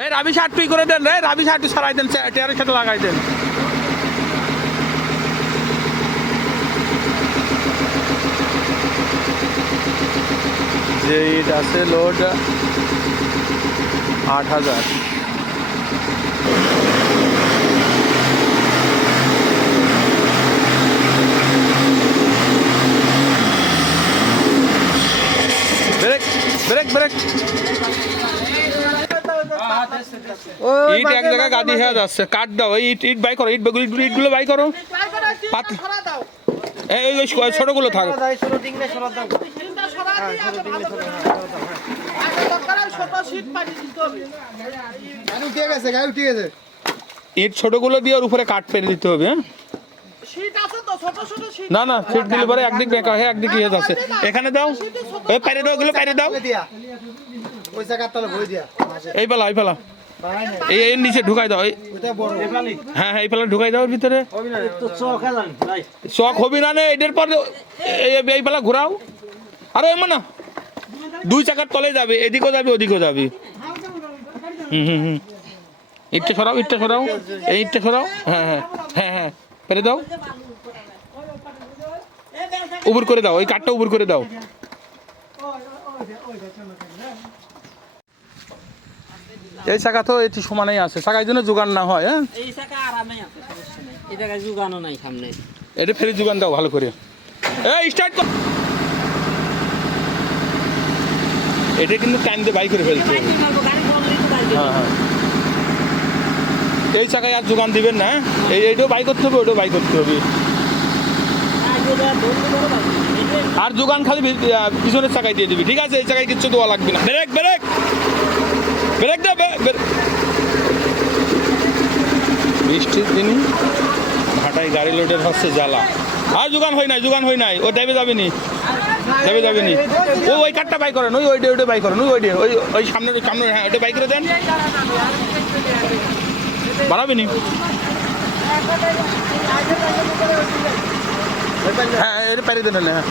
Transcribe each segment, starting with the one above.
এই রাবি শার্ট তুই করে দেন রে রাবি শার্ট সারাই দেন টেয়ারের সাথে লাগাই দেন। যে ইট আছে লোড আট হাজার। Break break break. ইট এক জায়গায় গাদি হয়ে যাচ্ছে কাট দাও ইট ইট বাই করো ইট ইট ইটগুলো বাই করো। পাত- এই ছোটগুলো থাক। ইট ছোটগুলো দিয়ে ওর উপরে কাট পেরে দিতে হবে হ্যাঁ? না না ফিট দিলে পরে একদিক বেঁকা হয়ে একদিক ইয়ে যাচ্ছে। এখানে দাও। ওই পাইরে দাও ওগুলো পাইরে দাও। ওই জায়গার তলে বই দিয়া এই পালা এই পালা। এই এর নিচে ঢুকাই দাও হ্যাঁ হ্যাঁ এই পালা ঢুকাই দাও ভিতরে। চক হবি না নে এটার পর এই পালা ঘোরাও। আরে এমন না। দুই চাকার তলে যাবে এদিকেও যাবে ওদিকেও যাবে। হুম হুম হুম। ইটটা সরাও ইটটা সরাও। এই ইটটা সরাও। হ্যাঁ হ্যাঁ হ্যাঁ হ্যাঁ। পেরে দাও। উবুর করে দাও ওই কাঠটা উবুর করে দাও। এই চাকা তো এটি সমানেই আছে। চাকার জন্য যোগান না হয় হ্যাঁ? এই চাকা আরামে আছে সমস্যা নেই। এই জায়গায় জুগানো নাই সামনে। এটা ফেরি যোগান দাও ভালো করে। এই স্টার্ট কর। এটা কিন্তু টাইম দিয়ে বাই করে ফেলছে। হ্যাঁ হ্যাঁ। এই চাকায় আর যোগান দিবেন না হ্যাঁ? এই এইটাও বাই করতে হবে ওটাও বাই করতে হবে। আর যোগান খালি পিছনের চাকায় দিয়ে দিবি ঠিক আছে? এই চাকায় কিচ্ছু দেওয়া লাগবে না। Break break! ব্রেক দে বৃষ্টির দিনই ভাটায় গাড়ি লোডের হচ্ছে জ্বালা। আর যোগান হয় নাই যোগান হয় নাই। ও দেবে যাবে নি দেবে যাবে নি ও ওই কাঠটা বাই করেন ওই ওইটা ওইটা বাই করেন ওই ওইটা ওই ওই সামনের সামনে হ্যাঁ ওইটা বাই করে দেন। বাড়াবে নি হ্যাঁ এটা পারি দেন হ্যাঁ।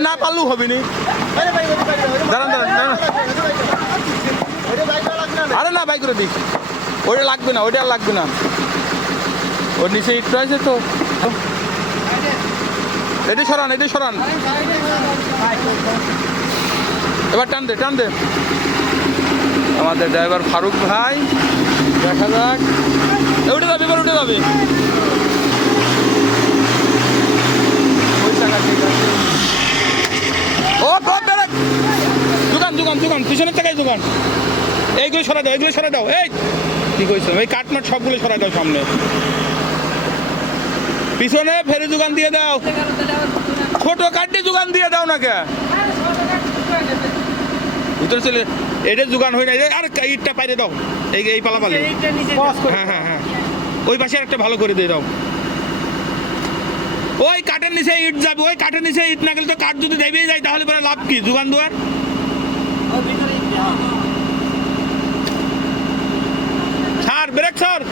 না পারলেও হবে নি দাঁড়ান দাঁড়ান দাঁড়ান ওইটা বাইক লাগবে না আরে না বাই করে দিই ওইটা লাগবে না, ওইটা লাগবে না। ওর নিচে একটু আছে তো। এটা সরান এটা সরান। এবার টান দে টান দে। আমাদের ড্রাইভার ফারুক ভাই, দেখা যাক। উঠে যাবে, এবার উঠে যাবে। ও দোকান দোকান দোকান পিছনের টাকায় দোকান এইগুলো সরা দাও, এইগুলো সরা দাও, এই! কি কইছো? এই কাঠমাট সবগুলো সরা দাও সামনে। পিছনে ফেরি দোকান দিয়ে দাও। ছোট কাঠটি দোকান দিয়ে দাও না কে? ভিতরে চলে এটা দোকান হয়ে নাই আর ইটটা পাইরে দাও। এই এই পালা পালে হ্যাঁ হ্যাঁ হ্যাঁ। ওই পাশে একটা ভালো করে দিয়ে দাও। ওই কাঠের নিচে ইট যাবে, ওই কাঠের নিচে ইট না গেলে তো কাঠ যদি দেবেই যায়, তাহলে পরে লাভ কি? দোকান দুয়ার ব্রেক ছাড়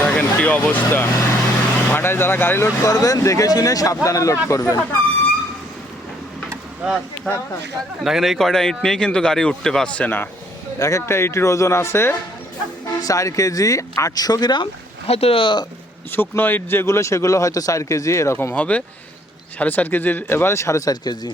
দেখেন কি অবস্থা। ভাটায় যারা গাড়ি লোড করবেন দেখে শুনে সাবধানে লোড করবেন। থাক থাক দেখেন এই কয়টা ইট নিয়েই কিন্তু গাড়ি উঠতে পারছে না। এক একটা ইটের ওজন আছে চার কেজি আটশো গ্রাম। হয়তো শুকনো ইট যেগুলো, সেগুলো হয়তো চার কেজি এরকম হবে। সাড়ে চার কেজির, এবারে সাড়ে চার কেজি।